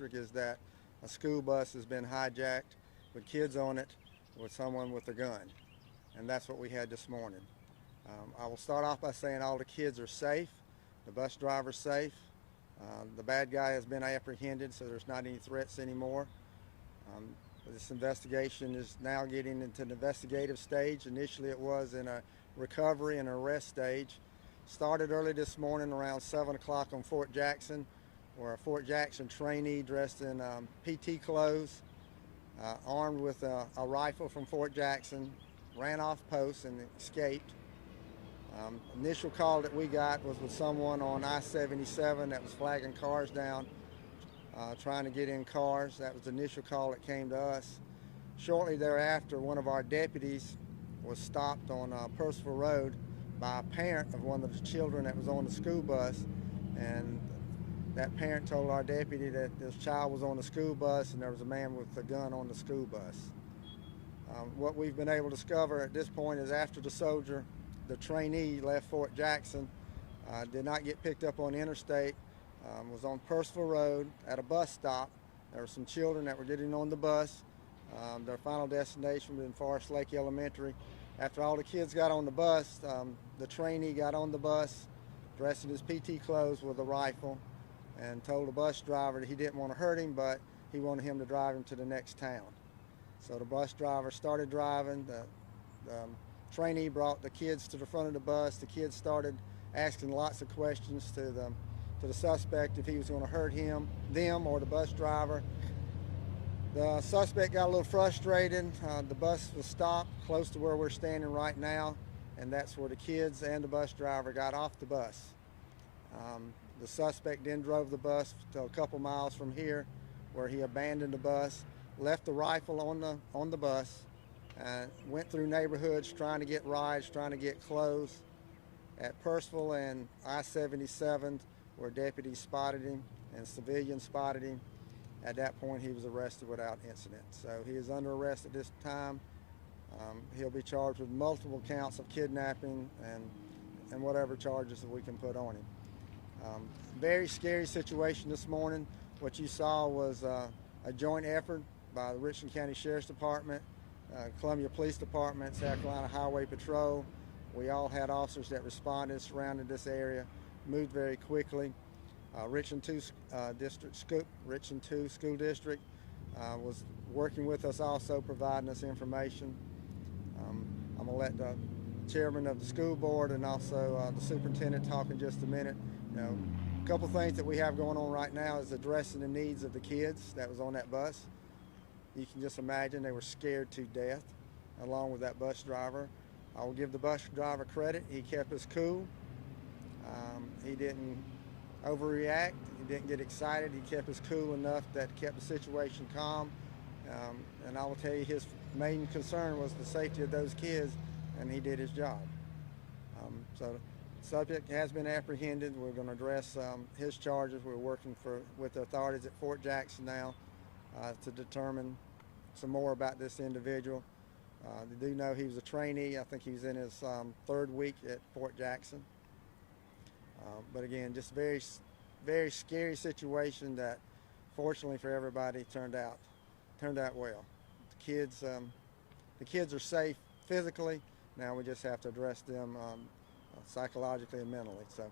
district is that a school bus has been hijacked with kids on it with someone with a gun. And that's what we had this morning. I will start off by saying all the kids are safe, the bus driver's safe, the bad guy has been apprehended, so there's not any threats anymore. This investigation is now getting into the investigative stage. Initially it was in a recovery and arrest stage. Started early this morning around 7 o'clock on Fort Jackson, where a Fort Jackson trainee dressed in PT clothes, armed with a rifle from Fort Jackson, ran off post and escaped. Initial call that we got was with someone on I-77 that was flagging cars down, trying to get in cars. That was the initial call that came to us. Shortly thereafter, one of our deputies was stopped on Percival Road by a parent of one of the children that was on the school bus, and that parent told our deputy that this child was on the school bus and there was a man with a gun on the school bus. What we've been able to discover at this point is after the trainee left Fort Jackson, did not get picked up on the interstate, was on Percival Road at a bus stop. There were some children that were getting on the bus. Their final destination was in Forest Lake Elementary. After all the kids got on the bus, the trainee got on the bus, dressed in his PT clothes with a rifle, and told the bus driver that he didn't want to hurt him, but he wanted him to drive him to the next town. So the bus driver started driving. The trainee brought the kids to the front of the bus. The kids started asking lots of questions to the suspect if he was going to hurt them, or the bus driver. The suspect got a little frustrated. The bus was stopped close to where we're standing right now, and that's where the kids and the bus driver got off the bus. The suspect then drove the bus to a couple miles from here, where he abandoned the bus, left the rifle on the bus, and went through neighborhoods trying to get rides, trying to get clothes. At Percival and I-77, where deputies spotted him and civilians spotted him, at that point he was arrested without incident. So he is under arrest at this time. He'll be charged with multiple counts of kidnapping and whatever charges that we can put on him. Very scary situation this morning. What you saw was a joint effort by the Richland County Sheriff's Department, Columbia Police Department, South Carolina Highway Patrol. We all had officers that responded, surrounded this area, moved very quickly. Richland 2 School District was working with us also, providing us information. I'm going to let the chairman of the school board and also the superintendent talk in just a minute. A couple things that we have going on right now is addressing the needs of the kids that was on that bus. You can just imagine they were scared to death, along with that bus driver. I will give the bus driver credit. He kept us cool. He didn't overreact. He didn't get excited. He kept us cool enough that kept the situation calm. And I will tell you, his main concern was the safety of those kids, and he did his job. So the subject has been apprehended. We're going to address his charges. We're working with the authorities at Fort Jackson now to determine some more about this individual. They do know he was a trainee. I think he was in his third week at Fort Jackson. But again, just very, very scary situation that, fortunately for everybody, turned out well. The kids are safe physically. Now we just have to address them psychologically and mentally. So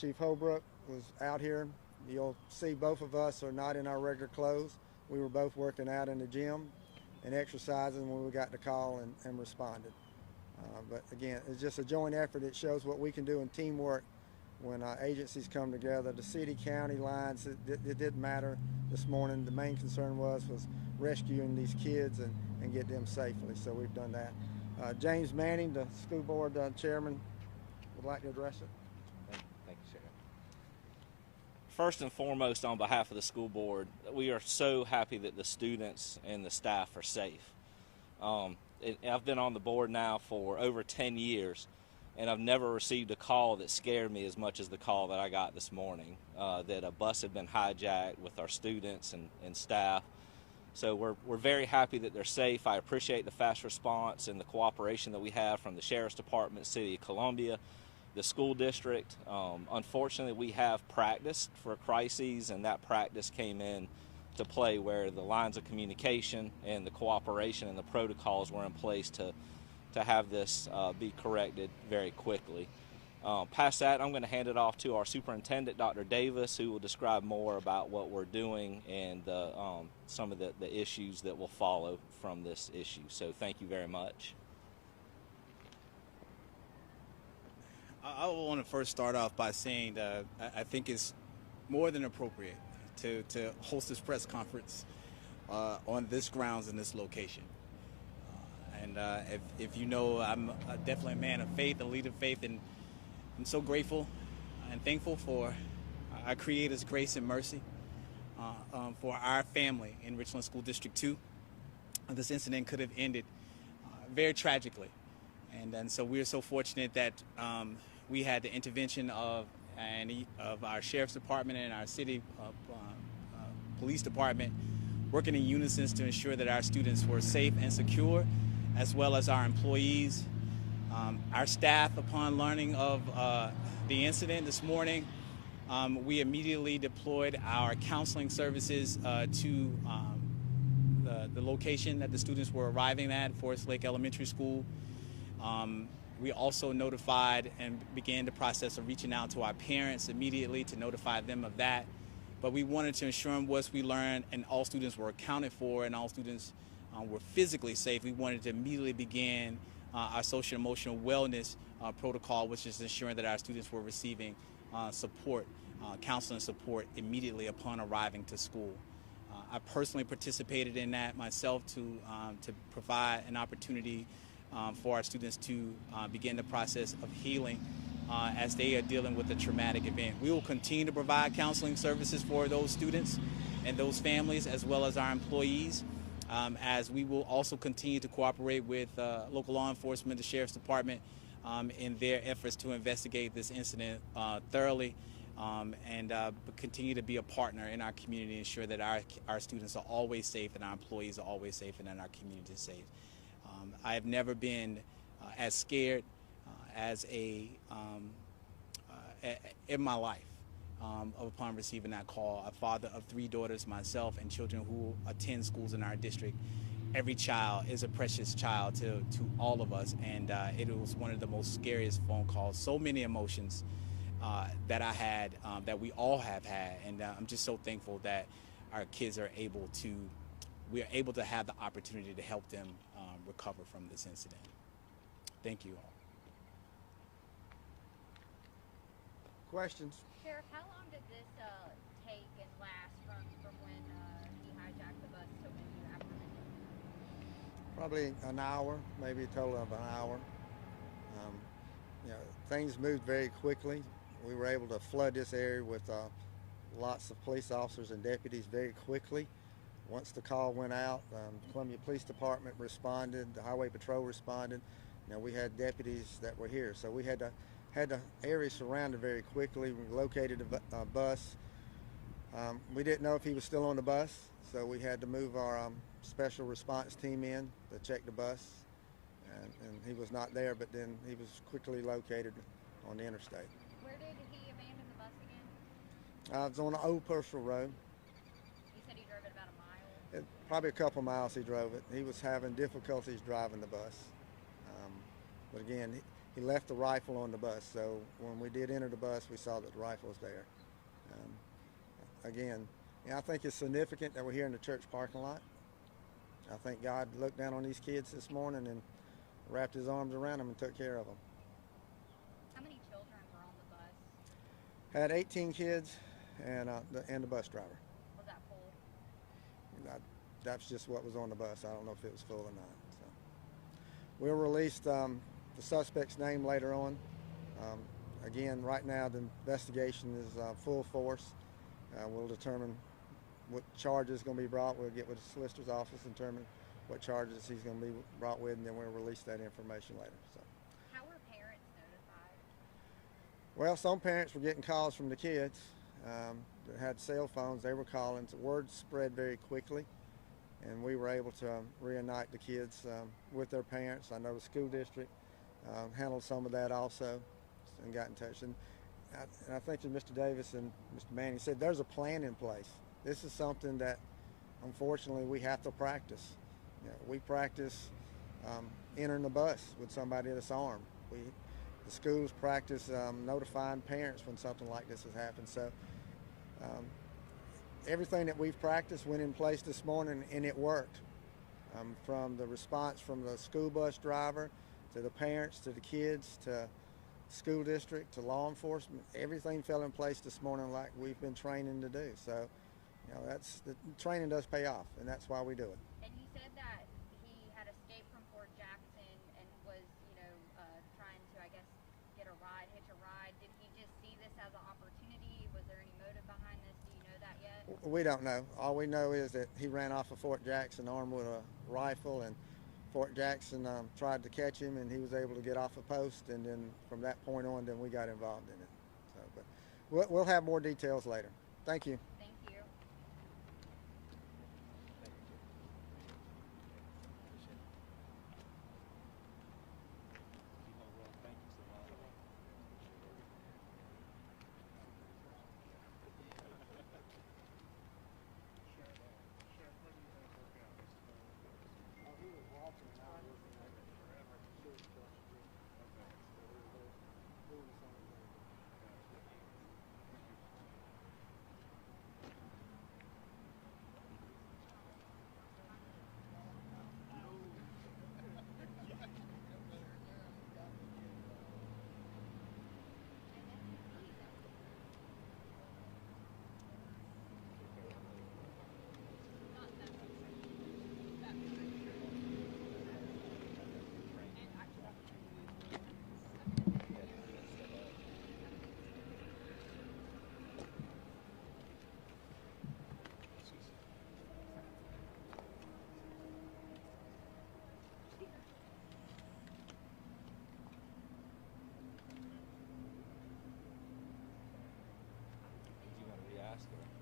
Chief Holbrook was out here. You'll see both of us are not in our regular clothes. We were both working out in the gym and exercising when we got the call and responded. But again, it's just a joint effort. It shows what we can do in teamwork when agencies come together. The city, county lines, it didn't matter this morning. The main concern was rescuing these kids and get them safely. So we've done that. James Manning, the school board chairman, would like to address it. Thank you, Sheriff. First and foremost, on behalf of the school board, we are so happy that the students and the staff are safe. I've been on the board now for over 10 years, and I've never received a call that scared me as much as the call that I got this morning, that a bus had been hijacked with our students and staff. So we're very happy that they're safe. I appreciate the fast response and the cooperation that we have from the Sheriff's Department, City of Columbia, the school district. Unfortunately, we have practiced for crises, and that practice came in to play where the lines of communication and the cooperation and the protocols were in place to have this be corrected very quickly. Past that, I'm going to hand it off to our superintendent, Dr. Davis, who will describe more about what we're doing and some of the issues that will follow from this issue. So thank you very much. I want to first start off by saying that I think it's more than appropriate to host this press conference on this grounds in this location. If you know, I'm definitely a man of faith, a leader of faith, and I'm so grateful and thankful for our Creator's grace and mercy for our family in Richland School District 2. This incident could have ended very tragically. And so we're so fortunate that we had the intervention of our sheriff's department and our city police department working in unison to ensure that our students were safe and secure, as well as our employees. Our staff, upon learning of the incident this morning, we immediately deployed our counseling services to the location that the students were arriving at, Forest Lake Elementary School. We also notified and began the process of reaching out to our parents immediately to notify them of that. But we wanted to ensure once we learned and all students were accounted for and all students were physically safe, we wanted to immediately begin our social emotional wellness protocol, which is ensuring that our students were receiving support, counseling support immediately upon arriving to school. I personally participated in that myself to provide an opportunity for our students to begin the process of healing as they are dealing with a traumatic event. We will continue to provide counseling services for those students and those families, as well as our employees, as we will also continue to cooperate with local law enforcement, the Sheriff's Department, in their efforts to investigate this incident thoroughly, and continue to be a partner in our community, ensure that our students are always safe and our employees are always safe and that our community is safe. I have never been as scared as in my life upon receiving that call. A father of 3 daughters, myself, and children who attend schools in our district. Every child is a precious child to all of us, and it was one of the most scariest phone calls. So many emotions that I had, that we all have had, and I'm just so thankful that our kids are we are able to have the opportunity to help them recover from this incident. Thank you all. Questions? Sheriff, how long did this take and last from when he hijacked the bus to when you apprehended him? Probably an hour, maybe a total of an hour. Things moved very quickly. We were able to flood this area with lots of police officers and deputies very quickly. Once the call went out, the Columbia Police Department responded, the Highway Patrol responded. We had deputies that were here, so we had the area surrounded very quickly. We located a bus. We didn't know if he was still on the bus, so we had to move our special response team in to check the bus, and he was not there, but then he was quickly located on the interstate. Where did he abandon the bus again? It was on the Old Purcell Road. You said he drove it about a mile? Probably a couple miles he drove it. He was having difficulties driving the bus. But again, he left the rifle on the bus, so when we did enter the bus, we saw that the rifle was there. Again, I think it's significant that we're here in the church parking lot. I think God looked down on these kids this morning and wrapped his arms around them and took care of them. How many children were on the bus? Had 18 kids and the bus driver. Was that full? That's just what was on the bus. I don't know if it was full or not. So we'll release the suspect's name later on. Again, right now the investigation is full force. We'll determine what charges going to be brought. We'll get with the solicitor's office and determine what charges he's going to be brought with, and then we'll release that information later. So, how were parents notified? well, some parents were getting calls from the kids that had cell phones. They were calling. So word spread very quickly, and we were able to reunite the kids with their parents. I know the school district handled some of that also, and got in touch. And I think that Mr. Davis and Mr. Manning said there's a plan in place. This is something that, unfortunately, we have to practice. We practice entering the bus with somebody that's armed. The schools practice notifying parents when something like this has happened. So everything that we've practiced went in place this morning, and it worked. From the response from the school bus driver to the parents to the kids to school district to law enforcement, everything fell in place this morning like we've been training to do. So, that's the training does pay off, and that's why we do it. And you said that he had escaped from Fort Jackson and was, trying to, I guess, hitch a ride. Did he just see this as an opportunity? Was there any motive behind this? Do you know that yet? We don't know. All we know is that he ran off of Fort Jackson armed with a rifle, and Fort Jackson tried to catch him, and he was able to get off a post, and then from that point on, then we got involved in it. So, but we'll have more details later. Thank you. Thank you.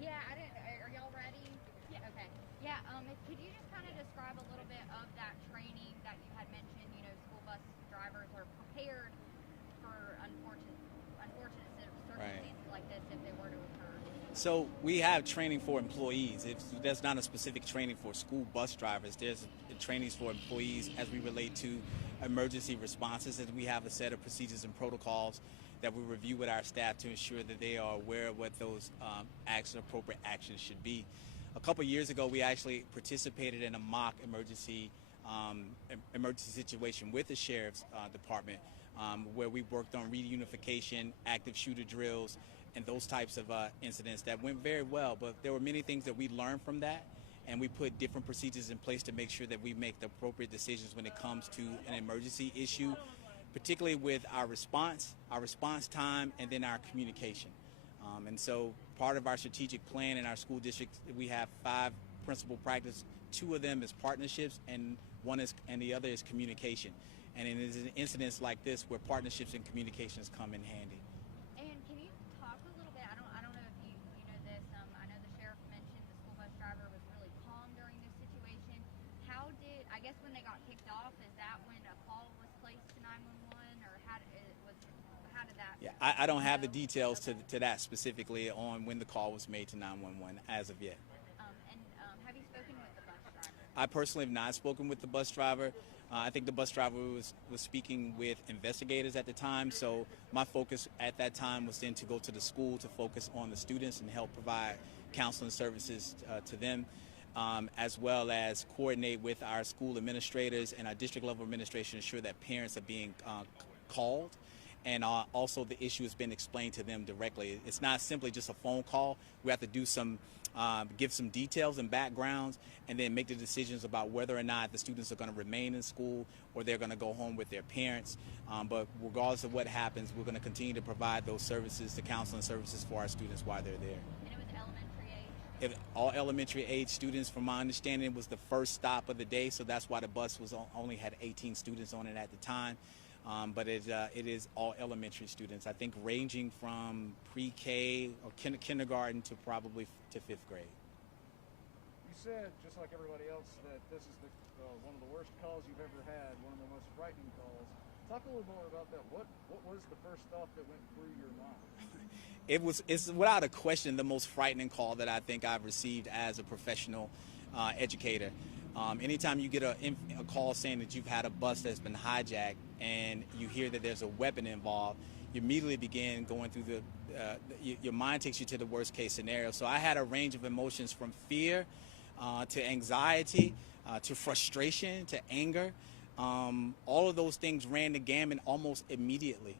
Yeah, I didn't. Are y'all ready? Yeah. Okay. Yeah. Could you just kind of describe a little bit of that training that you had mentioned? School bus drivers are prepared for unfortunate circumstances like this if they were to occur. So we have training for employees. There's not a specific training for school bus drivers. There's trainings for employees as we relate to emergency responses, and we have a set of procedures and protocols that we review with our staff to ensure that they are aware of what those appropriate actions should be. A couple years ago, we actually participated in a mock emergency situation with the Sheriff's Department, where we worked on reunification, active shooter drills, and those types of incidents that went very well. But there were many things that we learned from that, and we put different procedures in place to make sure that we make the appropriate decisions when it comes to an emergency issue, particularly with our response time, and then our communication. And so part of our strategic plan in our school district, we have 5 principal practices. 2 of them is partnerships, and the other is communication. And in incidents like this where partnerships and communications come in handy. And can you talk a little bit? I don't know if you know this. I know the sheriff mentioned the school bus driver was really calm during this situation. I guess when they got kicked off, is that when a call was placed to 911, or how did that? Yeah, I don't have the details to that specifically on when the call was made to 911 as of yet. Have you spoken with the bus driver? I personally have not spoken with the bus driver. I think the bus driver was speaking with investigators at the time, so my focus at that time was then to go to the school to focus on the students and help provide counseling services to them, as well as coordinate with our school administrators and our district level administration to ensure that parents are being called, and also the issue has been explained to them directly. It's not simply just a phone call. We have to do give some details and backgrounds, and then make the decisions about whether or not the students are going to remain in school or they're going to go home with their parents. But regardless of what happens, we're going to continue to provide those services, the counseling services for our students while they're there. And it was elementary age? All elementary age students, from my understanding, was the first stop of the day, so that's why the bus only had 18 students on it at the time. But it is all elementary students, I think ranging from pre-K or kindergarten to probably to 5th grade. You said, just like everybody else, that this is one of the worst calls you've ever had, one of the most frightening calls. Talk a little more about that. What was the first thought that went through your mind? It's without a question the most frightening call that I think I've received as a professional educator. Anytime you get a call saying that you've had a bus that's been hijacked and you hear that there's a weapon involved, you immediately begin going through your mind takes you to the worst case scenario. So I had a range of emotions from fear to anxiety to frustration to anger. All of those things ran the gamut almost immediately.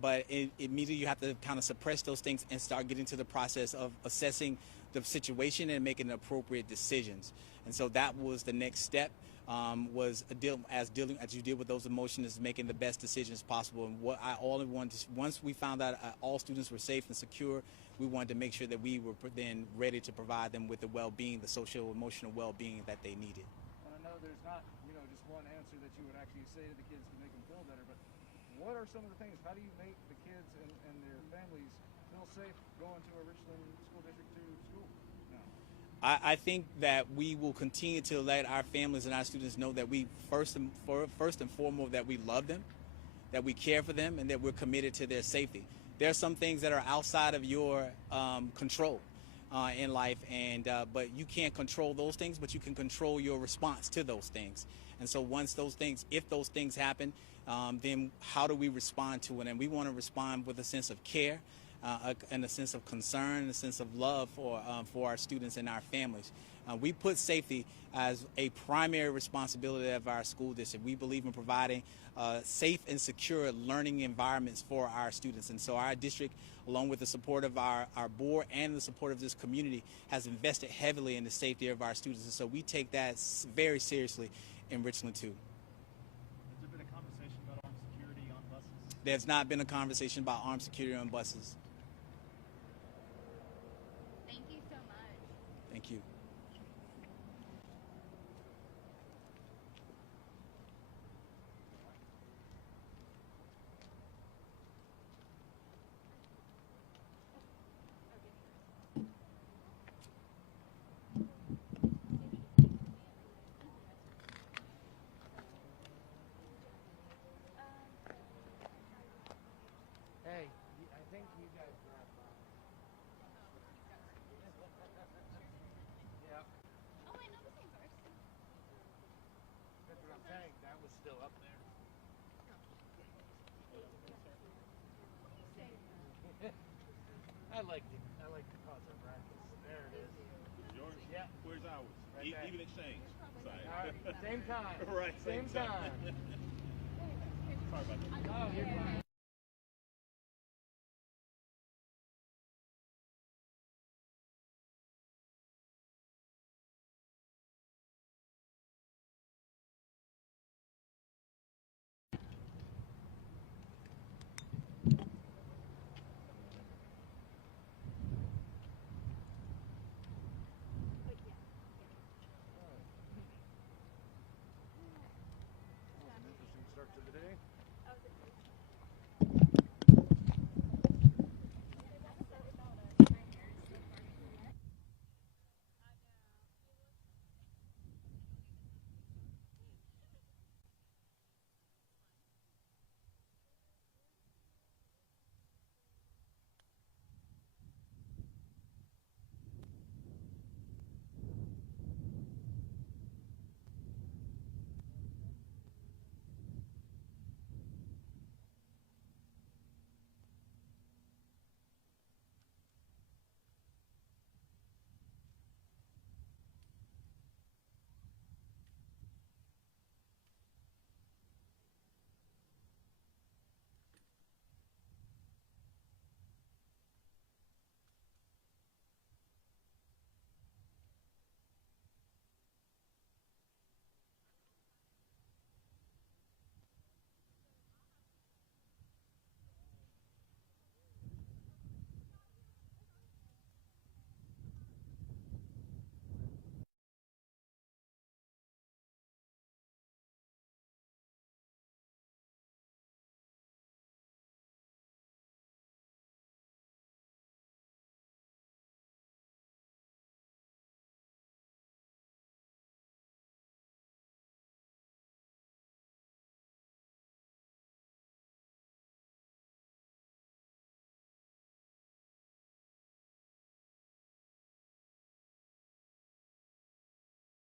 But immediately you have to kind of suppress those things and start getting to the process of assessing the situation and making appropriate decisions. And so that was the next step, was as you deal with those emotions, is making the best decisions possible. And what I all wanted, once we found out all students were safe and secure, we wanted to make sure that we were then ready to provide them with the well-being, the social emotional well-being that they needed. And I know there's not, just one answer that you would actually say to the kids to make them feel better, but what are some of the things? How do you make the kids and their families feel safe going to a Richland School District 2 school now? I think that we will continue to let our families and our students know that we first and foremost that we love them, that we care for them, and that we're committed to their safety. There are some things that are outside of your control in life, but you can't control those things, but you can control your response to those things. And so if those things happen, then how do we respond to it? And we want to respond with a sense of care, and a sense of concern, and a sense of love for our students and our families. We put safety as a primary responsibility of our school district. We believe in providing safe and secure learning environments for our students. And so our district, along with the support of our board and the support of this community, has invested heavily in the safety of our students. And so we take that very seriously in Richland too. Has there been a conversation about armed security on buses? There's not been a conversation about armed security on buses. Thank you so much. Thank you. Hey, I think you guys drive by. Yeah, Oh, I know the same person. that's what I'm saying. That was still up there. I like to cause a ruckus. There it is. Yours? Yeah. Where's ours? Right there. Even exchange. All right, same time. Right, Same time. Sorry about that. Oh, you're fine.